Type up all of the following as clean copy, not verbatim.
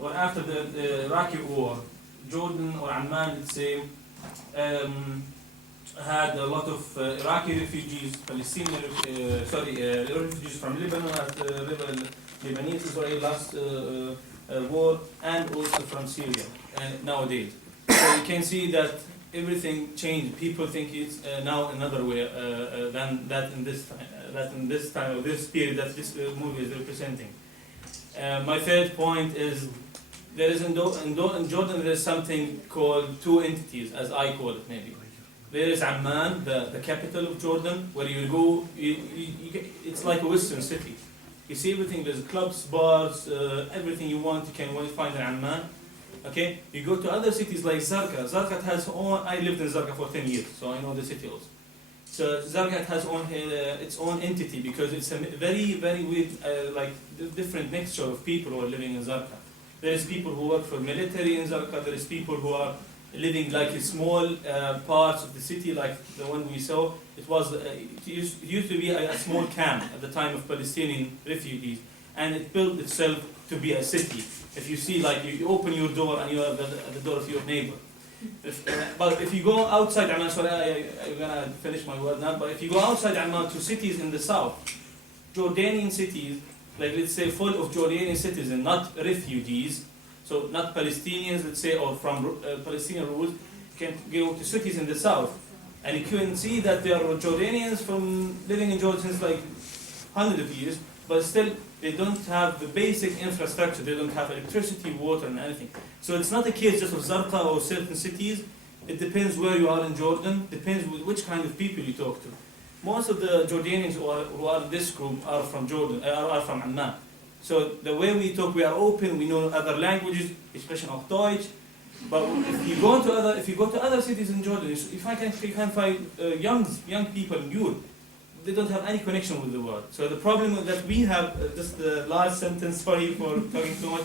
or after the Iraqi war, Jordan or Amman, let's say, had a lot of Iraqi refugees, Palestinian, refugees from Lebanon at Lebanese-Israel last war, and also from Syria nowadays. So you can see that everything changed. People think it's now another way than that in this time or this period that this movie is representing. My third point is there is in Jordan there is something called two entities, as I call it maybe. There is Amman, the capital of Jordan, where you go. It's like a Western city. You see everything. There's clubs, bars, everything you want. You can find in Amman. Okay. You go to other cities like Zarqa. Zarqa has own. I lived in Zarqa for 10 years, so I know the city also. So Zarqa has its own entity because it's a very, very weird, like different mixture of people who are living in Zarqa. There is people who work for military in Zarqa. There is people who are living like in small parts of the city, like the one we saw. It used to be a small camp at the time of Palestinian refugees, and it built itself to be a city. If you see, like you open your door and you are at the door of your neighbor. But if you go outside Amman, sorry, I'm gonna finish my word now. But if you go outside Amman to cities in the south, Jordanian cities, like let's say full of Jordanian citizens, not refugees. So not Palestinians, let's say, or from Palestinian rules, can go to cities in the south, and you can see that there are Jordanians from living in Jordan since like hundreds of years, but still they don't have the basic infrastructure. They don't have electricity, water, and anything. So it's not a case just of Zarqa or certain cities. It depends where you are in Jordan. Depends which kind of people you talk to. Most of the Jordanians who are in this group are from Jordan, are from Amman. So the way we talk, we are open. We know other languages, especially auch Deutsch. But if you go to other cities in Jordan, you can find young people in Europe. They don't have any connection with the world. So the problem that we have, just the last sentence. Sorry for talking too much.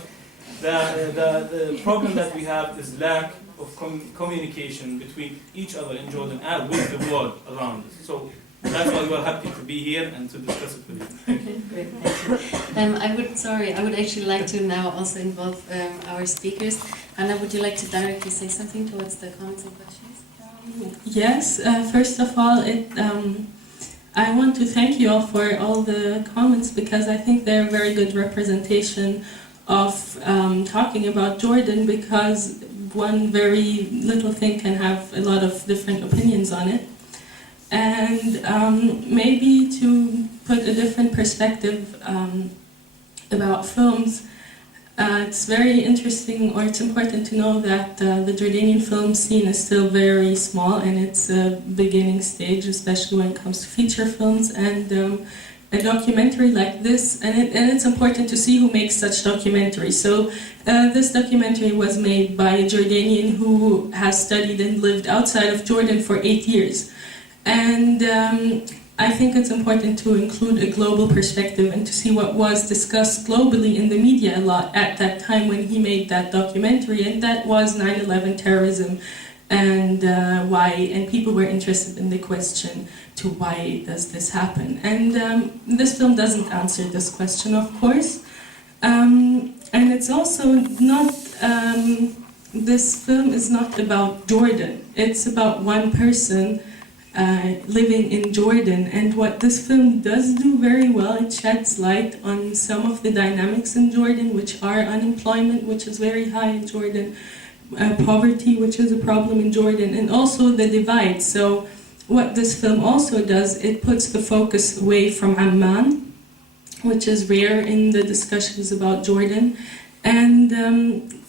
The problem that we have is lack of communication between each other in Jordan and with the world around us. So that's why we're happy to be here and to discuss it with you. Thank you. Great, thank you. I would actually like to now also involve our speakers. Anna, would you like to directly say something towards the comments and questions? Yes, first of all, I want to thank you all for all the comments because I think they're a very good representation of talking about Jordan, because one very little thing can have a lot of different opinions on it. And maybe to put a different perspective about films, it's very interesting, or it's important to know that the Jordanian film scene is still very small and it's a beginning stage, especially when it comes to feature films and a documentary like this. And it's important to see who makes such documentaries. So this documentary was made by a Jordanian who has studied and lived outside of Jordan for 8 years. And I think it's important to include a global perspective and to see what was discussed globally in the media a lot at that time when he made that documentary, and that was 9/11 terrorism and why, and people were interested in the question to why does this happen. And this film doesn't answer this question, of course. And it's also not, this film is not about Jordan. It's about one person living in Jordan, and what this film does do very well, it sheds light on some of the dynamics in Jordan, which are unemployment, which is very high in Jordan, poverty, which is a problem in Jordan, and also the divide. So what this film also does, it puts the focus away from Amman, which is rare in the discussions about Jordan. And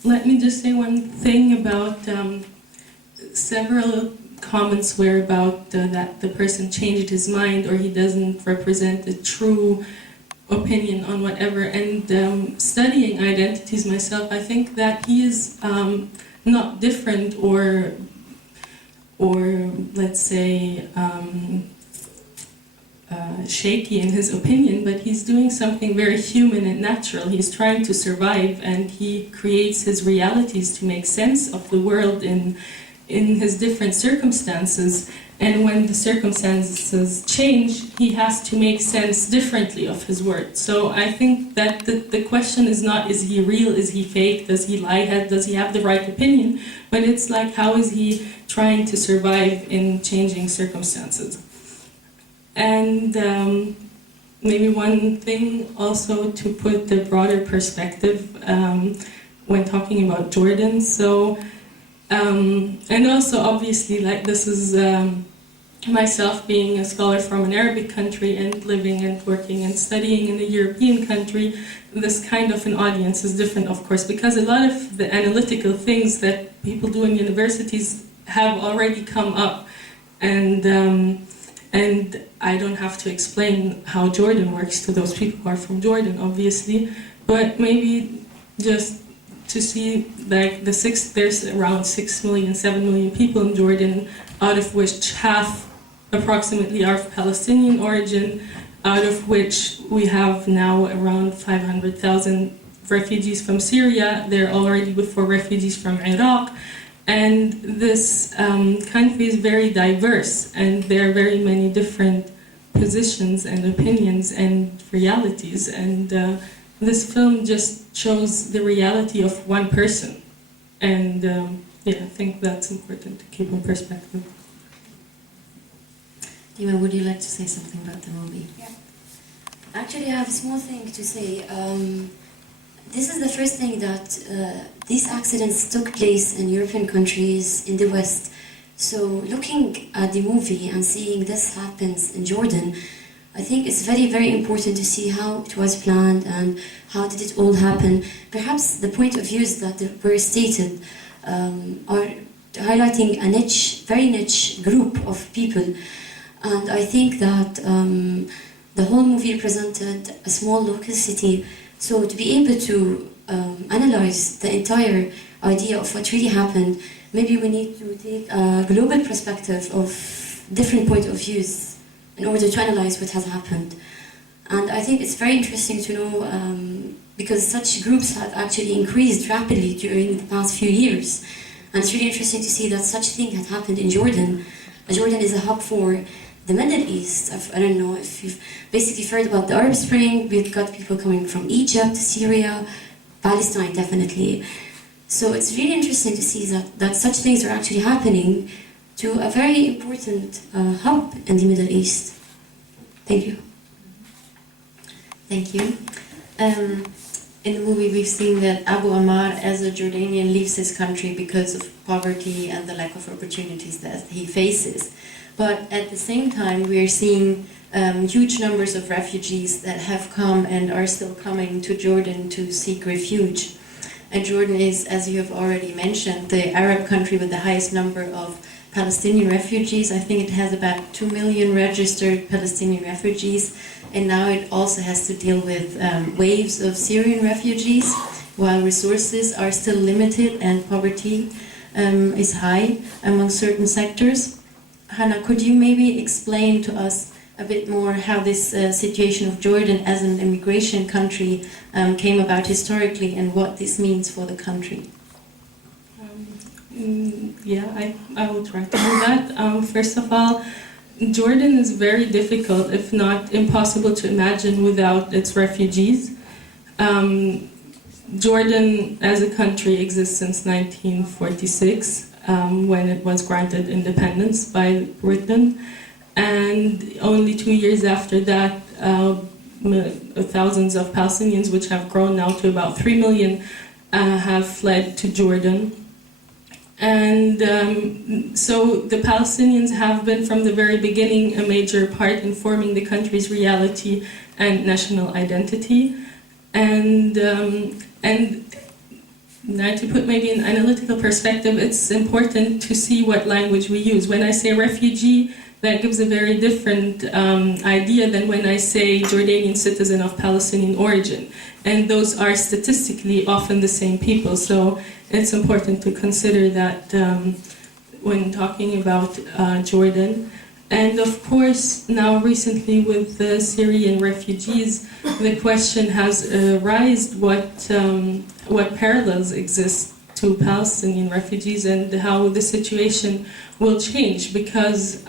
let me just say one thing about several comments were about that the person changed his mind or he doesn't represent the true opinion on whatever. And studying identities myself, I think that he is not different or let's say shaky in his opinion, but he's doing something very human and natural. He's trying to survive, and he creates his realities to make sense of the world in in his different circumstances, and when the circumstances change, he has to make sense differently of his words. So I think that the question is not, is he real, is he fake, does he lie, does he have the right opinion, but it's like, how is he trying to survive in changing circumstances? And maybe one thing also to put the broader perspective when talking about Jordan. So, and also obviously, like, this is myself being a scholar from an Arabic country and living and working and studying in a European country, this kind of an audience is different, of course, because a lot of the analytical things that people do in universities have already come up, and I don't have to explain how Jordan works to those people who are from Jordan, obviously, but maybe just to see, like, there's around 6 million, 7 million people in Jordan, out of which half approximately are of Palestinian origin, out of which we have now around 500,000 refugees from Syria. There are already before refugees from Iraq. And this country is very diverse, and there are very many different positions and opinions and realities. And this film just shows the reality of one person. And yeah, I think that's important to keep in perspective. Dima, would you like to say something about the movie? Yeah. Actually, I have a small thing to say. This is the first thing that these accidents took place in European countries in the West. So looking at the movie and seeing this happens in Jordan, I think it's very, very important to see how it was planned and how did it all happen. Perhaps the point of views that were stated are highlighting a niche, very niche group of people. And I think that the whole movie represented a small local city. So to be able to analyze the entire idea of what really happened, maybe we need to take a global perspective of different point of views in order to analyze what has happened. And I think it's very interesting to know because such groups have actually increased rapidly during the past few years. And it's really interesting to see that such thing had happened in Jordan. Jordan is a hub for the Middle East. I don't know if you've basically heard about the Arab Spring. We've got people coming from Egypt, Syria, Palestine, definitely. So it's really interesting to see that such things are actually happening to a very important hub in the Middle East. Thank you. Thank you. In the movie, we've seen that Abu Ammar, as a Jordanian, leaves his country because of poverty and the lack of opportunities that he faces. But at the same time, we are seeing huge numbers of refugees that have come and are still coming to Jordan to seek refuge. And Jordan is, as you have already mentioned, the Arab country with the highest number of Palestinian refugees. I think it has about 2 million registered Palestinian refugees. And now it also has to deal with waves of Syrian refugees, while resources are still limited and poverty is high among certain sectors. Hannah, could you maybe explain to us a bit more how this situation of Jordan as an immigration country came about historically and what this means for the country? Yeah, I will try to do that. First of all, Jordan is very difficult, if not impossible, to imagine without its refugees. Jordan as a country exists since 1946. When it was granted independence by Britain, and only 2 years after that, thousands of Palestinians, which have grown now to about 3 million, have fled to Jordan. And so the Palestinians have been from the very beginning a major part in forming the country's reality and national identity. And now, to put maybe an analytical perspective, it's important to see what language we use. When I say refugee, that gives a very different idea than when I say Jordanian citizen of Palestinian origin. And those are statistically often the same people. So it's important to consider that when talking about Jordan. And of course, now recently with the Syrian refugees, the question has arisen what parallels exist to Palestinian refugees and how the situation will change, because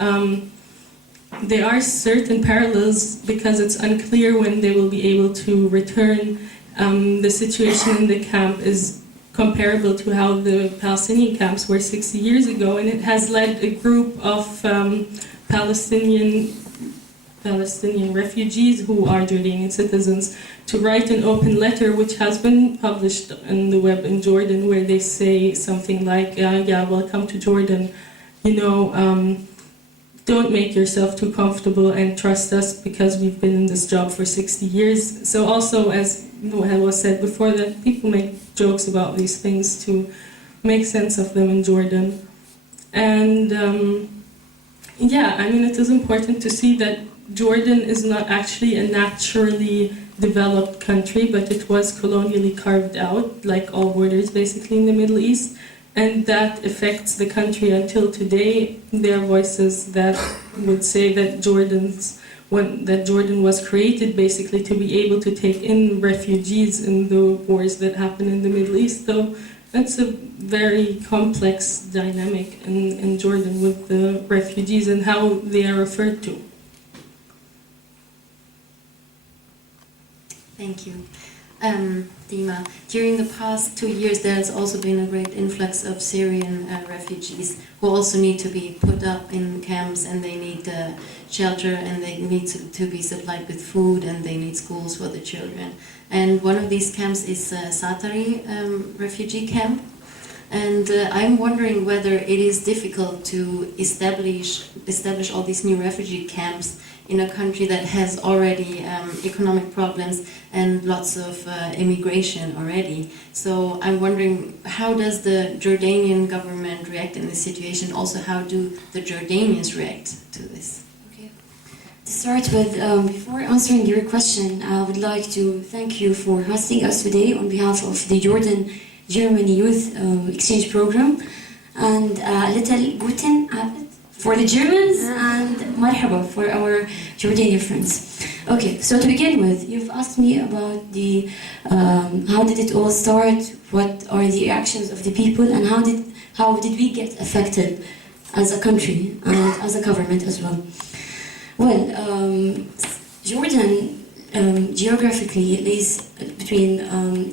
there are certain parallels, because it's unclear when they will be able to return. The situation in the camp is comparable to how the Palestinian camps were 60 years ago, and it has led a group of Palestinian refugees who are Jordanian citizens to write an open letter, which has been published on the web in Jordan, where they say something like, yeah, welcome to Jordan, don't make yourself too comfortable and trust us, because we've been in this job for 60 years. So also, as was said before, that people make jokes about these things to make sense of them in Jordan. And it is important to see that Jordan is not actually a naturally developed country, but it was colonially carved out, like all borders basically in the Middle East, and that affects the country until today. There are voices that would say that Jordan was created basically to be able to take in refugees in the wars that happen in the Middle East, though it's a very complex dynamic in Jordan with the refugees and how they are referred to. Thank you. Dima, during the past 2 years there has also been a great influx of Syrian refugees who also need to be put up in camps, and they need shelter, and they need to be supplied with food, and they need schools for the children. And one of these camps is Satari refugee camp. And I'm wondering whether it is difficult to establish all these new refugee camps in a country that has already economic problems and lots of immigration already. So I'm wondering, how does the Jordanian government react in this situation? Also, how do the Jordanians react to this? Okay. To start with, before answering your question, I would like to thank you for hosting us today on behalf of the Jordan-Germany Youth Exchange Program, and a little Guten Abend for the Germans, and marhaba for our Jordanian friends. Okay, so to begin with, you've asked me about the how did it all start, what are the reactions of the people, and how did we get affected as a country and as a government as well. Well, Jordan geographically lays between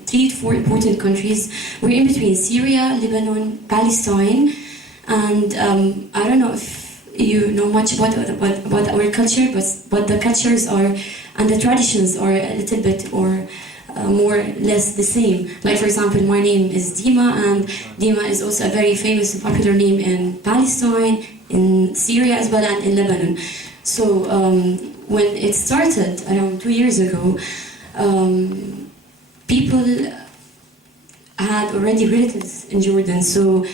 3 to 4 important countries. We're in between Syria, Lebanon, Palestine, and I don't know if you know much about our culture, but the cultures are and the traditions are a little bit or more or less the same. Like, for example, my name is Dima, and Dima is also a very famous and popular name in Palestine, in Syria as well, and in Lebanon. So when it started around 2 years ago, people had already relatives in Jordan, so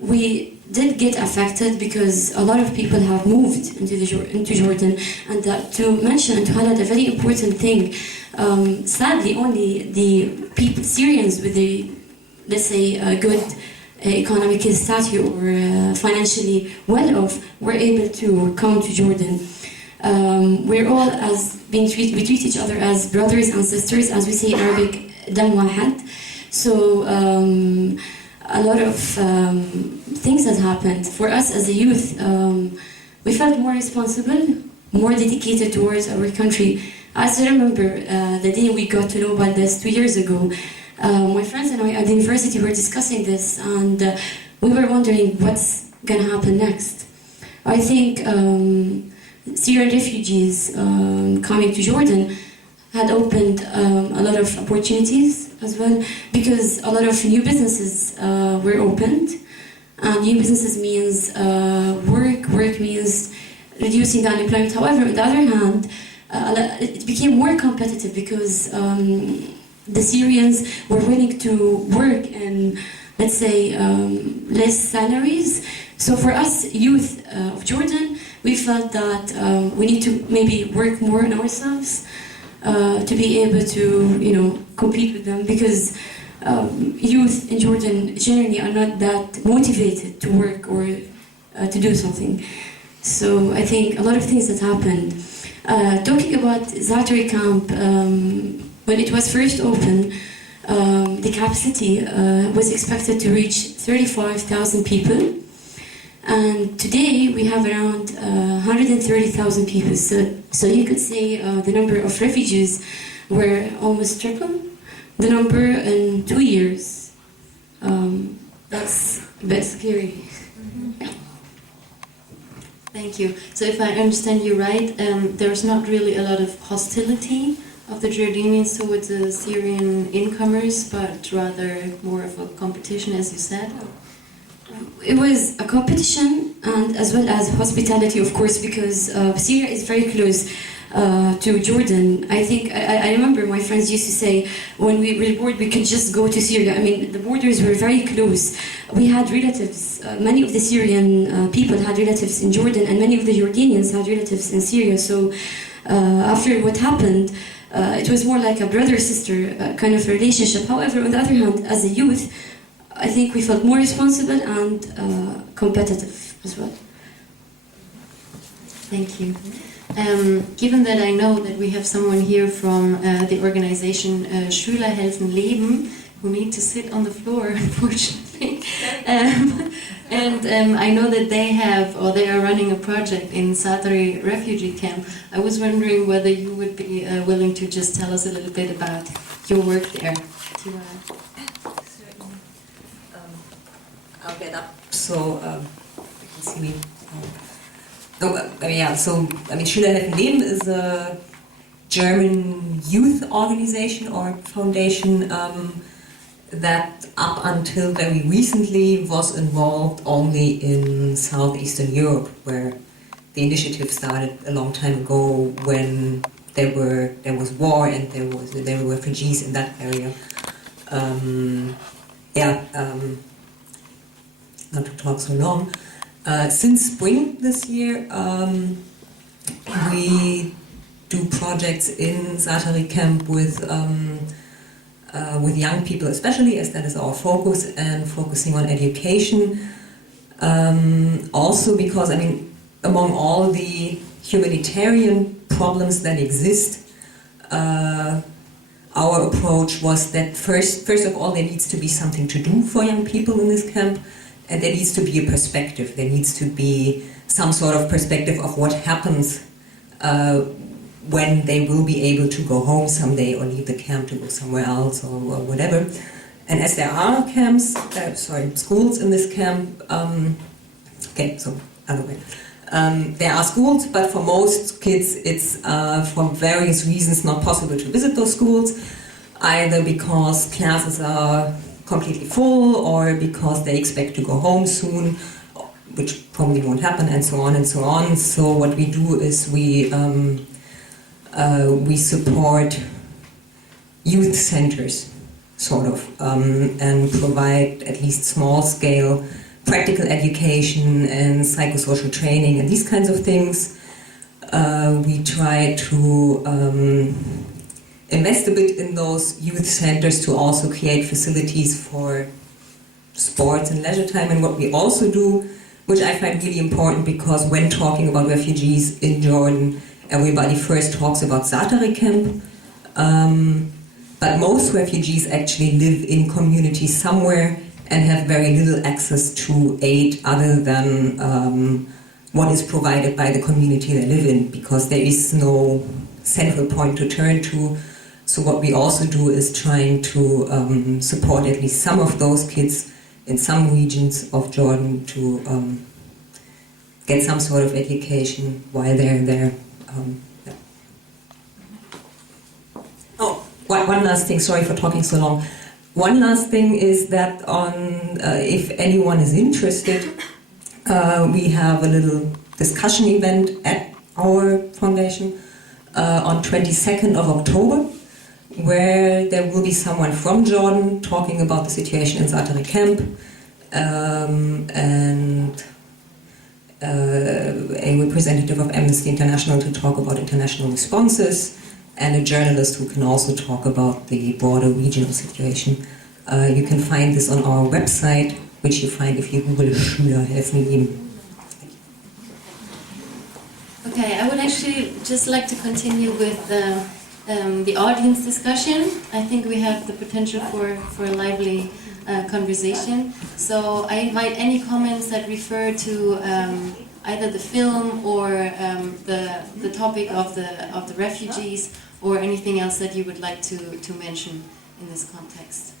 we did get affected because a lot of people have moved into Jordan. And to mention and to highlight a very important thing, sadly only the people, Syrians with the, let's say, good economic status or financially well off, were able to come to Jordan. We're all we treat each other as brothers and sisters, as we say in Arabic, dam wahad. So a lot of things that happened. For us as a youth, we felt more responsible, more dedicated towards our country. As I remember, the day we got to know about this 2 years ago, my friends and I at the university were discussing this, and we were wondering what's going to happen next. I think Syrian refugees coming to Jordan had opened a lot of opportunities as well, because a lot of new businesses were opened. And new businesses means work means reducing the unemployment. However, on the other hand, it became more competitive because the Syrians were willing to work in, let's say, less salaries. So for us, youth of Jordan, we felt that we need to maybe work more on ourselves to be able to, compete with them, because youth in Jordan generally are not that motivated to work or to do something. So I think a lot of things that happened. Talking about Zatari camp, when it was first opened, the capacity was expected to reach 35,000 people. And today we have around 130,000 people. So you could say the number of refugees were almost triple the number in 2 years. That's a bit scary. Yeah. Thank you. So if I understand you right, there's not really a lot of hostility of the Jordanians towards the Syrian incomers, but rather more of a competition, as you said. It was a competition and as well as hospitality, of course, because Syria is very close to Jordan. I think I remember my friends used to say when we were bored we could just go to Syria. I mean, the borders were very close. We had relatives. Many of the Syrian people had relatives in Jordan, and many of the Jordanians had relatives in Syria. So after what happened, it was more like a brother-sister kind of relationship. However, on the other hand, as a youth, I think we felt more responsible and competitive as well. Thank you. Given that I know that we have someone here from the organization Schüler helfen Leben, who need to sit on the floor, unfortunately, and I know that they are running a project in Satari refugee camp. I was wondering whether you would be willing to just tell us a little bit about your work there. Do you wanna... I'll get up so you can see me. Schüler helfen Leben is a German youth organization or foundation that up until very recently was involved only in Southeastern Europe, where the initiative started a long time ago when there was war and there were refugees in that area. Not to talk so long. Since spring this year, we do projects in Zatari camp with young people, especially as that is our focus, and focusing on education. Also because, among all the humanitarian problems that exist, our approach was that first of all, there needs to be something to do for young people in this camp. And there needs to be a perspective. There needs to be some sort of perspective of what happens when they will be able to go home someday or leave the camp to go somewhere else or whatever. And as there are schools in this camp, there are schools, but for most kids it's for various reasons not possible to visit those schools, either because classes are completely full or because they expect to go home soon, which probably won't happen, and so on and so on. So what we do is we support youth centers, sort of, and provide at least small-scale practical education and psychosocial training and these kinds of things. We try to invest a bit in those youth centers to also create facilities for sports and leisure time. And what we also do, which I find really important, because when talking about refugees in Jordan, everybody first talks about Zatari camp, but most refugees actually live in communities somewhere and have very little access to aid other than what is provided by the community they live in, because there is no central point to turn to. So what we also do is trying to support at least some of those kids in some regions of Jordan to get some sort of education while they're there. One last thing, sorry for talking so long. One last thing is that if anyone is interested, we have a little discussion event at our foundation on 22nd of October, where there will be someone from Jordan talking about the situation in Zatari camp, and a representative of Amnesty International to talk about international responses, and a journalist who can also talk about the broader regional situation. You can find this on our website, which you find if you Google Schüler helfen Leben. Okay, I would actually just like to continue with the audience discussion. I think we have the potential for a lively conversation. So I invite any comments that refer to either the film or the topic of the refugees, or anything else that you would like to mention in this context.